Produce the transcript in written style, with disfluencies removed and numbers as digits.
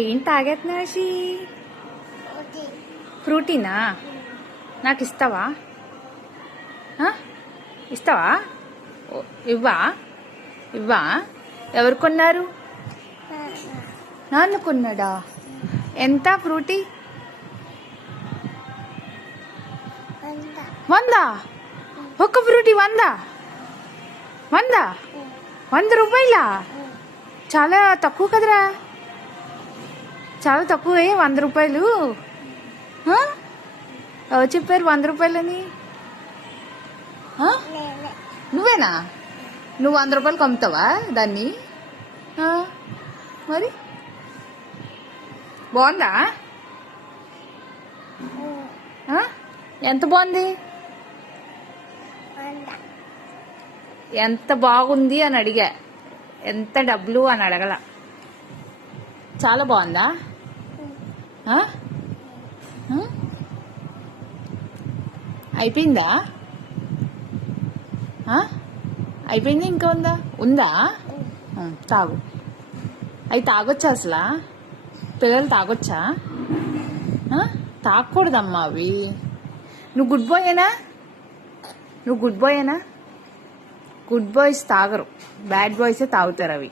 ఏం తాగేస్తున్నావు షీ? ఫ్రూటీనా? నాకు ఇస్తావా? ఇస్తావా? ఇవ్వా? ఇవ్వా? ఎవరు కొన్నారు? నాన్న కొన్నాడా? ఎంత ఫ్రూటీ? 100. ఒక్క ఫ్రూటీ 100? 100 రూపాయలా? చాలా తక్కువ కదరా. చాలా తక్కువ. 100 రూపాయలు ఎవరు చెప్పారు 100 రూపాయలని? నువ్వేనా? నువ్వు 100 రూపాయలకు అమ్ముతావా దాన్ని? మరి బాగుందా? ఎంత బాగుంది? ఎంత బాగుంది అని అడిగా, ఎంత డబ్బులు అని అడగల. చాలా బాగుందా? అయిపోయిందా? అయిపోయింది, ఇంకా ఉందా? తాగు. అవి తాగొచ్చా అసలు? పిల్లలు తాగొచ్చా? తాగకూడదమ్మా అవి. నువ్వు గుడ్ బాయేనా? గుడ్ బాయ్స్ తాగరు, బ్యాడ్ బాయ్సే తాగుతారు అవి.